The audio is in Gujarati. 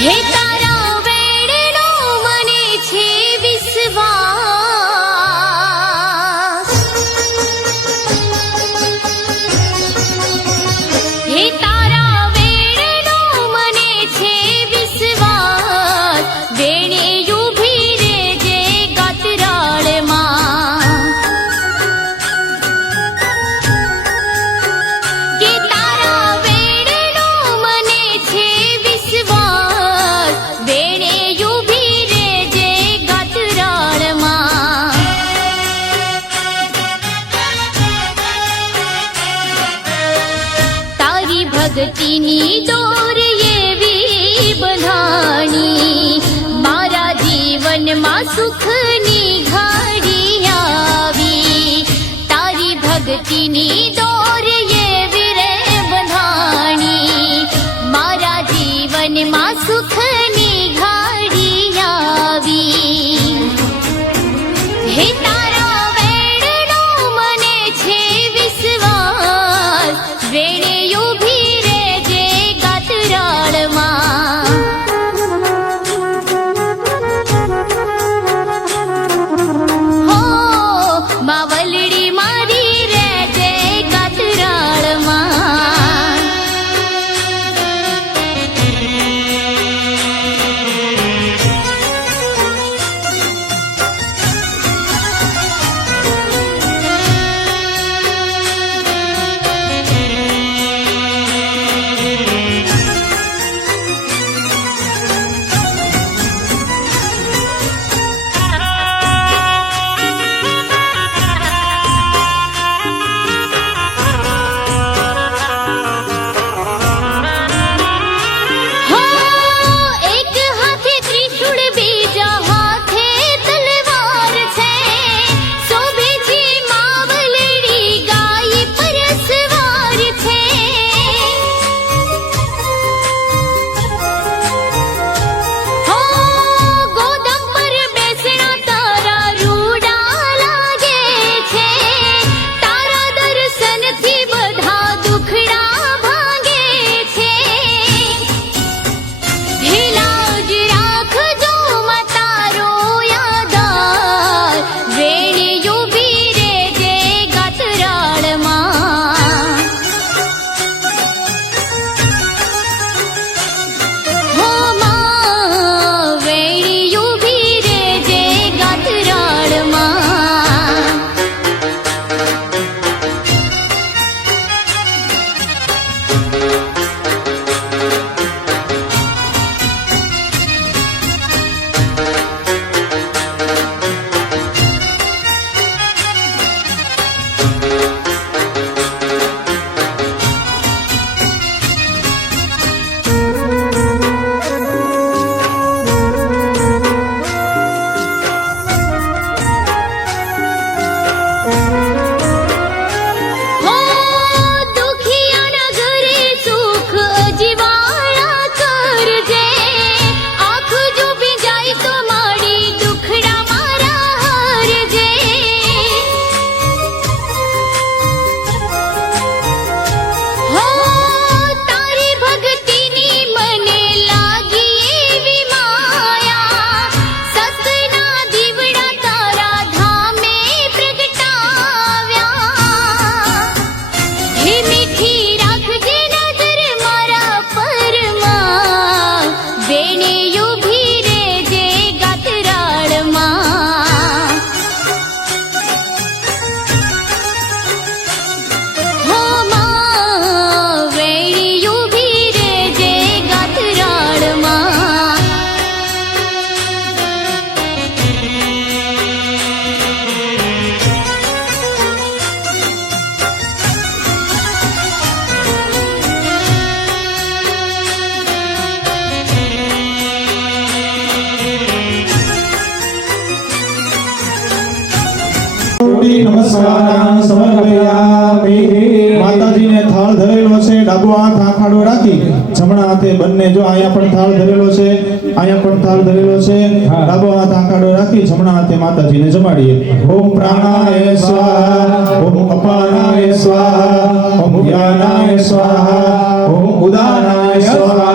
હે તારા વેણનો મને છે વિશ્વાસ, હે તારા વેણનો મને છે વિશ્વાસ, વેણે ઊભી રેજે ગાત્રાળમાં, કે તારા વેણનો મને છે વિશ્વાસ, વેણે ઊભી રેજે ગાત્રાળમાં. તારી ભક્તિની દોર એવી બંધાણી, મારા જીવનમાં સુખની ઘડી આવી. તારી ભક્તિની દોર એવી રે બંધાણી, મારા જીવનમાં સુખની ઘડી આવી. હે તારા વેણનો મને છે વિશ્વાસ, વેણે ઊભી રેજે ગાત્રાળમાં. હો માવલડી મારી રેજે ગાત્રાળમાં. હો એક હાથે ત્રિશૂળ બીજા હાથે તલવાર છે, શોભે છે માવલડી ગાય પર સવાર છે. હો ગોદમ પર બેસણા તારા રૂડા લાગે છે, તારા દર્શનથી બધા દુખડા ભાંગે છે. હે લાજ રાખજો માં તારો યાદાર, વેણે ઊભી રેજે ગાત્રાળમાં. હો માં વેણે ઊભી રેજે ગાત્રાળમાં. હો દુખિયાના ઘરે સુખ અજવાળા કરજે, આંખ જો ભીંજાય તો મારી દુખડા મારા હરજે. હો તારી ભક્તિની મને લાગી એવી માયા, સતના દીવડા તારા ધામે પ્રગટાવ્યા. હે મીઠી રાખજે નજર મારા પરમાં, વેણે ઊભી રેજે ગાત્રાળમાં. હો માં વેણે ઊભી રેજે ગાત્રાળમાં. કોટી નમસ્કાર સમર્પયામિ. માતાજીને થાળ ધરેલો છે, ડાબો હાથ આખાડો રાખી જમણા હાથે બંને, જો અહીંયા પણ થાળ ધરેલો છે, અહીંયા પણ થાળ ધરેલો છે, ડાબો હાથ આખાડો રાખી જમણા હાથે માતાજીને જમાડીએ. ઓમ પ્રાણાય સ્વાહા, ઓમ અપાનાય સ્વાહા, ઓમ જ્ઞાનાય સ્વાહા, ઓમ ઉદાનાય સ્વાહા.